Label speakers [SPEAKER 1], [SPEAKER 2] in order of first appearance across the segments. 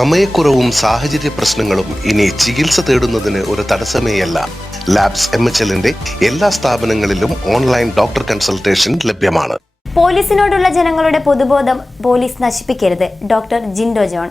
[SPEAKER 1] സമയക്കുറവും സാഹചര്യ പ്രശ്നങ്ങളും ഇനി ചികിത്സ തേടുന്നതിന് ഒരു തടസ്സമേയല്ല. ലാബ്സ് എം എച്ച് എല്ലിന്റെ എല്ലാ സ്ഥാപനങ്ങളിലും ഓൺലൈൻ ഡോക്ടർ കൺസൾട്ടേഷൻ ലഭ്യമാണ്.
[SPEAKER 2] പോലീസിനോടുള്ള ജനങ്ങളുടെ പൊതുബോധം പോലീസ് നശിപ്പിക്കരുത്. ഡോക്ടർ ജിൻഡോ ജോൺ.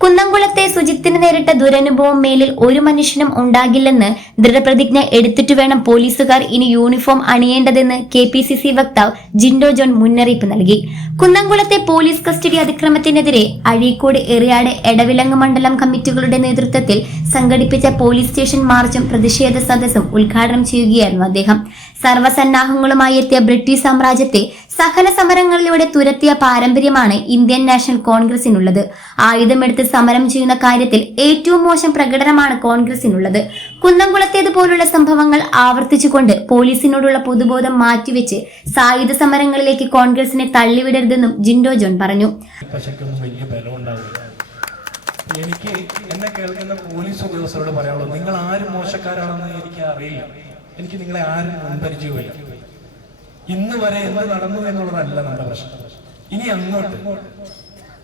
[SPEAKER 2] കുന്നംകുളത്തെ സുജിത്തിന് നേരിട്ട ദുരനുഭവം മേലിൽ ഒരു മനുഷ്യനും ഉണ്ടാകില്ലെന്ന് ദൃഢപ്രതിജ്ഞ എടുത്തിട്ട് വേണം പോലീസുകാർ ഇനി യൂണിഫോം അണിയേണ്ടതെന്ന് കെ പി സി സി വക്താവ് ജിൻഡോ ജോൺ മുന്നറിയിപ്പ് നൽകി. കുന്നംകുളത്തെ പോലീസ് കസ്റ്റഡി അതിക്രമത്തിനെതിരെ അഴീക്കോട് എറിയാട് എടവിലങ്ങ് മണ്ഡലം കമ്മിറ്റികളുടെ നേതൃത്വത്തിൽ സംഘടിപ്പിച്ച പോലീസ് സ്റ്റേഷൻ മാർച്ചും പ്രതിഷേധ സദസ്സും ഉദ്ഘാടനം ചെയ്യുകയായിരുന്നു അദ്ദേഹം. സർവസന്നാഹങ്ങളുമായി എത്തിയ ബ്രിട്ടീഷ് സാമ്രാജ്യത്തെ സഹന സമരങ്ങളിലൂടെ തുരത്തിയ പാരമ്പര്യമാണ് ഇന്ത്യൻ നാഷണൽ കോൺഗ്രസിനുള്ളത്. ആയുധമെടുത്ത് സമരം ചെയ്യുന്ന കാര്യത്തിൽ ഏറ്റവും മോശം പ്രകടനമാണ് കോൺഗ്രസിനുള്ളത്. കുന്നംകുളത്തേതുപോലുള്ള സംഭവങ്ങൾ ആവർത്തിച്ചുകൊണ്ട് പോലീസിനോടുള്ള പൊതുബോധം മാറ്റിവെച്ച് സായുധ സമരങ്ങളിലേക്ക് കോൺഗ്രസിനെ തള്ളിവിടരുതെന്നും ജിൻഡോ ജോൺ പറഞ്ഞു.
[SPEAKER 3] എനിക്ക് എന്നെ കേൾക്കുന്ന പോലീസ് ഉദ്യോഗസ്ഥരോട് പറയാനുള്ളൂ നിങ്ങൾ ആരും മോശക്കാരാണെന്ന് എനിക്ക് അറിയില്ല എനിക്ക് നിങ്ങളെ ആരും മുൻപരിചയമില്ല ഇന്ന് വരെ എന്ത് നടന്നു എന്നുള്ളതല്ല നമ്മുടെ പ്രശ്നം. ഇനി അങ്ങോട്ട്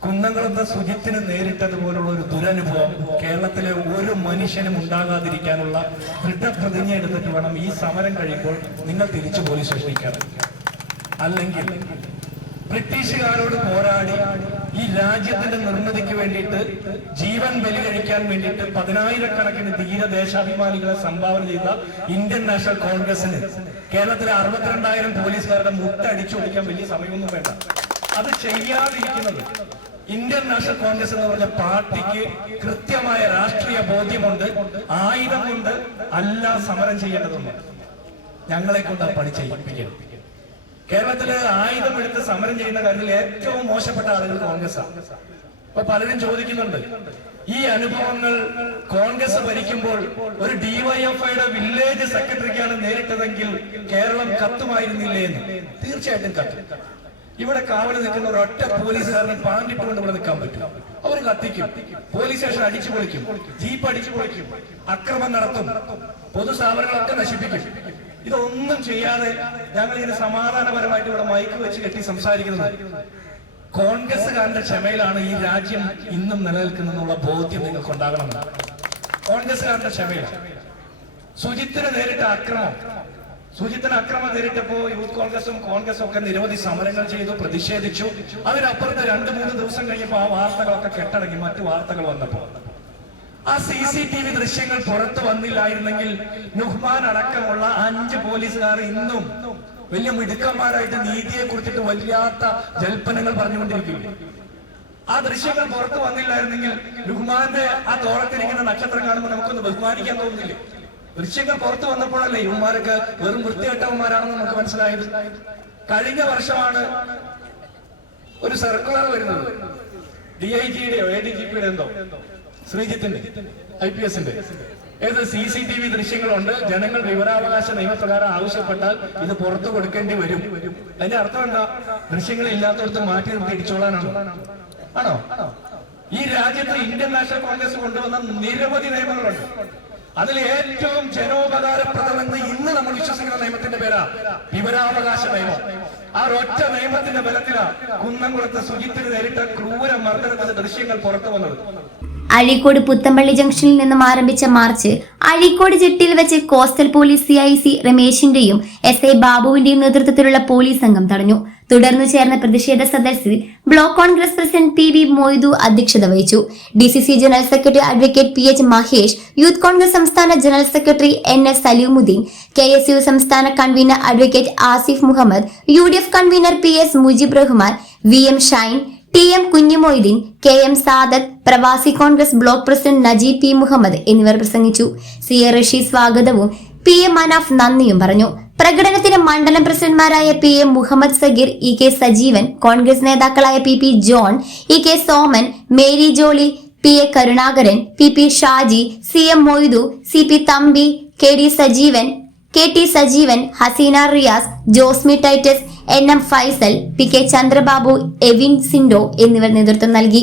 [SPEAKER 3] കുന്നംകുളത്തെ സുജിത്തിന് നേരിട്ടതുപോലുള്ള ഒരു ദുരനുഭവം കേരളത്തിലെ ഒരു മനുഷ്യനും ഉണ്ടാകാതിരിക്കാനുള്ള ദൃഢപ്രതിജ്ഞ എടുത്തിട്ട് വേണം ഈ സമരം കഴിയുമ്പോൾ നിങ്ങൾ തിരിച്ചു പോലീസ് സൃഷ്ടിക്കാറ് അല്ലെങ്കിൽ ബ്രിട്ടീഷുകാരോട് പോരാടി രാജ്യത്തിന്റെ നിർമ്മിതിക്ക് വേണ്ടിയിട്ട് ജീവൻ ബലി കഴിക്കാൻ വേണ്ടിയിട്ട് പതിനായിരക്കണക്കിന് ധീരദേശാഭിമാനികളെ സംഭാവന ചെയ്ത ഇന്ത്യൻ നാഷണൽ കോൺഗ്രസിന് കേരളത്തിലെ അറുപത്തിരണ്ടായിരം പോലീസുകാരുടെ മുട്ട അടിച്ചൊടിക്കാൻ വലിയ സമയമൊന്നും വേണ്ട. അത് ചെയ്യാതിരിക്കുന്നത് ഇന്ത്യൻ നാഷണൽ കോൺഗ്രസ് എന്ന് പറഞ്ഞ പാർട്ടിക്ക് കൃത്യമായ രാഷ്ട്രീയ ബോധ്യമുണ്ട് ആയുധം കൊണ്ട് അല്ല സമരം ചെയ്യേണ്ടതുണ്ട് ഞങ്ങളെ കൊണ്ട് പണി ചെയ്യിപ്പിക്കണം. കേരളത്തിൽ ആയുധമെടുത്ത് സമരം ചെയ്യുന്ന കാര്യത്തിൽ ഏറ്റവും മോശപ്പെട്ട ആളുകൾ കോൺഗ്രസ്സാണ് അപ്പൊ പലരും ചോദിക്കുന്നുണ്ട് ഈ അനുഭവങ്ങൾ കോൺഗ്രസ് ഭരിക്കുമ്പോൾ ഒരു ഡിവൈഎഫ്ഐയുടെ വില്ലേജ് സെക്രട്ടറിക്കാണ് നേരിട്ടതെങ്കിൽ കേരളം കത്തുമായിരുന്നില്ലേ എന്ന്? തീർച്ചയായിട്ടും കത്തും. ഇവിടെ കാവൽ നിൽക്കുന്ന ഒരു ഒറ്റ പോലീസുകാരനെ പാണ്ടിട്ടുകൊണ്ട് ഇവിടെ നിൽക്കാൻ പറ്റും. അവർ കത്തിക്കും. പോലീസ് സ്റ്റേഷൻ അടിച്ചു പൊളിക്കും ജീപ്പ് അടിച്ചു പൊളിക്കും അക്രമം നടത്തും. പൊതുസ്ഥാപനങ്ങളൊക്കെ നശിപ്പിക്കും. ഇതൊന്നും ചെയ്യാതെ ഞങ്ങൾ ഇങ്ങനെ സമാധാനപരമായിട്ട് ഇവിടെ മൈക്ക് വെച്ച് കെട്ടി സംസാരിക്കുന്നത്. കോൺഗ്രസ്സുകാരന്റെ ക്ഷമയിലാണ് ഈ രാജ്യം ഇന്നും നിലനിൽക്കുന്നതെന്നുള്ള ബോധ്യം നിങ്ങൾക്ക് ഉണ്ടാകണം കോൺഗ്രസ്സുകാരന്റെ ക്ഷമയിലാണ്. സുജിത്തിന് നേരിട്ട അക്രമം. സുജിത്തിന് അക്രമം നേരിട്ടപ്പോ യൂത്ത് കോൺഗ്രസും കോൺഗ്രസും ഒക്കെ നിരവധി സമരങ്ങൾ ചെയ്തു പ്രതിഷേധിച്ചു. അതിനപ്പുറത്ത് രണ്ടു മൂന്ന് ദിവസം കഴിഞ്ഞപ്പോ ആ വാർത്തകളൊക്കെ കെട്ടടങ്ങി മറ്റു വാർത്തകൾ വന്നപ്പോ ആ സി സി ടി വി ദൃശ്യങ്ങൾ പുറത്തു വന്നില്ലായിരുന്നെങ്കിൽ നുഹ്മാൻ അടക്കമുള്ള അഞ്ച് പോലീസുകാർ ഇന്നും വലിയ മിടുക്കന്മാരായിട്ട് നീതിയെ കുറിച്ചിട്ട് വല്ലാത്ത ജൽപ്പനങ്ങൾ പറഞ്ഞുകൊണ്ടിരിക്കും ആ ദൃശ്യങ്ങൾ പുറത്തു വന്നില്ലായിരുന്നെങ്കിൽ നുഹ്മാന്റെ ആ തോളത്തിരിക്കുന്ന നക്ഷത്രം കാണുമ്പോൾ നമുക്കൊന്ന് ബഹുമാനിക്കാൻ തോന്നുന്നില്ലേ. ദൃശ്യങ്ങൾ പുറത്തു വന്നപ്പോഴല്ലേ ഇവന്മാരൊക്കെ വെറും വൃത്തികെട്ടവന്മാരാണെന്ന് നമുക്ക് മനസ്സിലായത്? കഴിഞ്ഞ വർഷമാണ് ഒരു സർക്കുലർ വരുന്നത്. ഡി ഐ ജിയുടെയോ എ ഡി ജി പിയുടെ എന്തോ. ശ്രീജിത്തിന്റെ ഐ പി എസിന്റെ. ഏത് സി സി ടി വി ദൃശ്യങ്ങളുണ്ട്? ജനങ്ങൾ വിവരാവകാശ നിയമപ്രകാരം ആവശ്യപ്പെട്ടാൽ ഇത് പുറത്തു കൊടുക്കേണ്ടി വരും. അതിന്റെ അർത്ഥം എന്താ? ദൃശ്യങ്ങൾ ഇല്ലാത്തടത്ത് മാറ്റി നിർത്തി ഇടിച്ചോളാനാണ്. ആണോ? ഈ രാജ്യത്ത് ഇന്ത്യൻ നാഷണൽ കോൺഗ്രസ് കൊണ്ടുവന്ന നിരവധി നിയമങ്ങളുണ്ട്. അതിൽ ഏറ്റവും ജനോപകാരപ്രദമെന്ന് ഇന്ന് നമ്മൾ വിശ്വസിക്കുന്ന നിയമത്തിന്റെ പേരാ വിവരാവകാശ നിയമം. ആ ഒറ്റ നിയമത്തിന്റെ ബലത്തിലാണ് കുന്നംകുളത്ത് സുജിത്തിന് നേരിട്ട ക്രൂര മർദ്ദനത്തിന്റെ ദൃശ്യങ്ങൾ പുറത്തു വന്നത്.
[SPEAKER 2] അഴീക്കോട് പുത്തമ്പള്ളി ജംഗ്ഷനിൽ നിന്നും ആരംഭിച്ച മാർച്ച് അഴീക്കോട് ജെട്ടിയിൽ വെച്ച് coastal police C I C രമേശിന്റെയും S I ബാബുവിന്റെയും നേതൃത്വത്തിലുള്ള പോലീസ് സംഘം തടഞ്ഞു. തുടർന്ന് ചേർന്ന പ്രതിഷേധ സദസ്സിൽ block Congress president P V Moidu അധ്യക്ഷത വഹിച്ചു. D C C general secretary advocate P H Mahesh youth Congress സംസ്ഥാന general secretary N S Salimudheen K S U സംസ്ഥാന convener advocate Asif Muhammad U D F convener P S Mujeeb Rahman V M Shine T M Kunjumoideen K M Sadath പ്രവാസി Congress block president Najeeb P Muhammad എന്നിവർ പ്രസംഗിച്ചു. C A Rasheed സ്വാഗതവും P M Manaf നന്ദിയും പറഞ്ഞു. പ്രകടനത്തിന് മണ്ഡലം പ്രസിഡന്റ്മാരായ P M Muhammad Sageer E K Sajeevan Congress നേതാക്കളായ P P John E K Soman Mary Jolly P A Karunakaran P P Shaji C M Moidu C P Thampi K D Sajeevan K T Sajeevan Haseena Riyas Josmi Titus N M Faisal P K Chandrababu Evin Sindo എന്നിവർ നേതൃത്വം നൽകി.